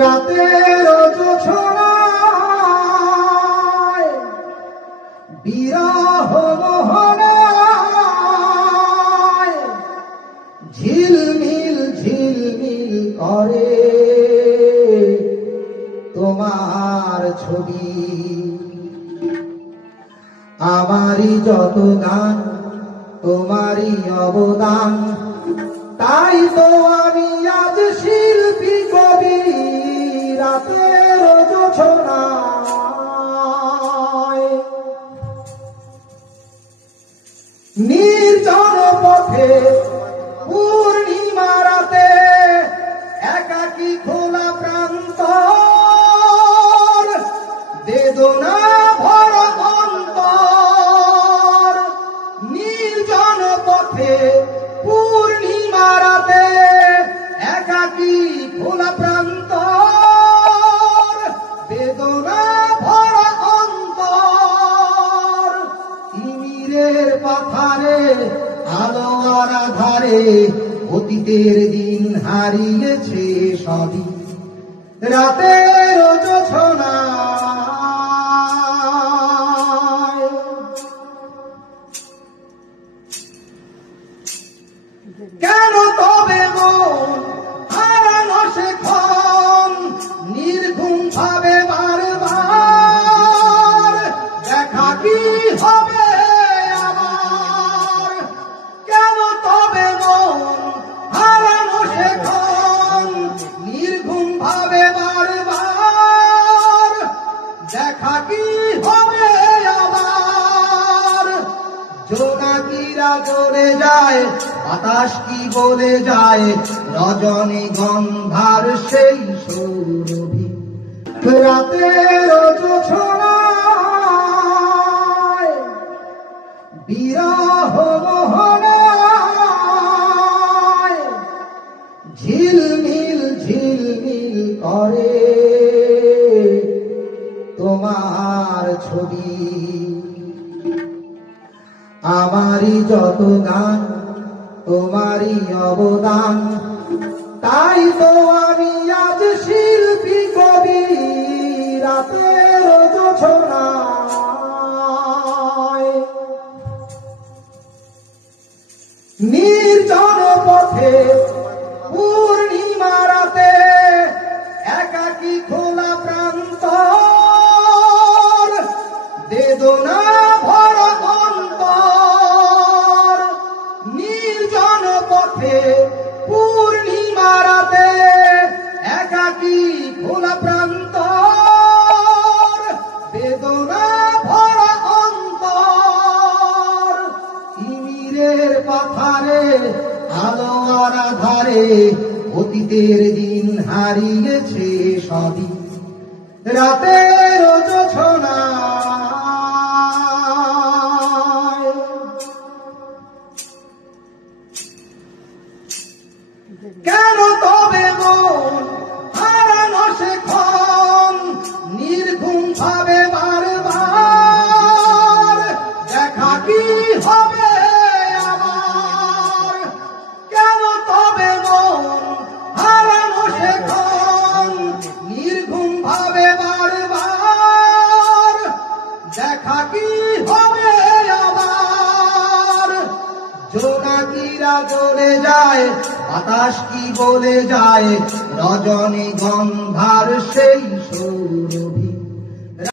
রাতের জোছনায় বিরহ মোহনায় ঝিলমিল ঝিলমিল করে তোমার ছবি। আমারই যত গান তোমারই অবদান, তাই তো আমি আজ শিল্পী কবি। রাতের জোছনায় নির্জন পথে পূর্ণিমা রাতে একাকী খোলা প্রান্তর, বেদনা ভরা অন্তর। নির্জন পথে পূর্ণিমা রাতে একাকী খোলা প্রান্তর, বেদনা ভরা অন্তর। তিমিরের পাথারে আলো আর আধারে অতীতের দিন হারিয়েছে সবই। রাতের জোছনায় কেন তবে মন হারানো সে ক্ষণ, নির্ঘুম ভাবে বারবার দেখা কি হবে আবার। কেন তবে মন হারানো সে ক্ষণ, নির্ঘুম ভাবে বারবার দেখা কি হবে আবার। জোনাকিরা জ্বলে যায়, বাতাস কি বলে যায়, রজনী গন্ধার সেই সৌরভী। রাতের জোছনায় বিরহ মোহনায় ঝিলমিল ঝিলমিল করে তোমার ছবি। আমারই যত গান তোমারই অবদান, তাই তো আমি আজ শিল্পী কবি। রাতের জোছনায় নির্জন পথে পূর্ণিমা রাতে একাকী খোলা প্রান্তর, বেদনা ভরা অন্তর। নির্জন পথে পূর্ণিমা রাতে একাকী খোলা প্রান্তর, বেদনা ভরা অন্তর। তিমিরের পাথারে আলো আর আধারে অতীতের দিন হারিয়েছে সবই। রাতের জোছনায় কেন তবে মন হারানো সে ক্ষণ, নির্ঘুম ভাবে বারবার দেখা কি হবে আবার। কেন তবে মন হারানো সে ক্ষণ, নির্ঘুম ভাবে বারবার দেখা কি হবে আবার। জোনাকিরা জ্বলে যায়, বাতাস কি বলে যায়, রজনী গন্ধার সেই সৌরভ।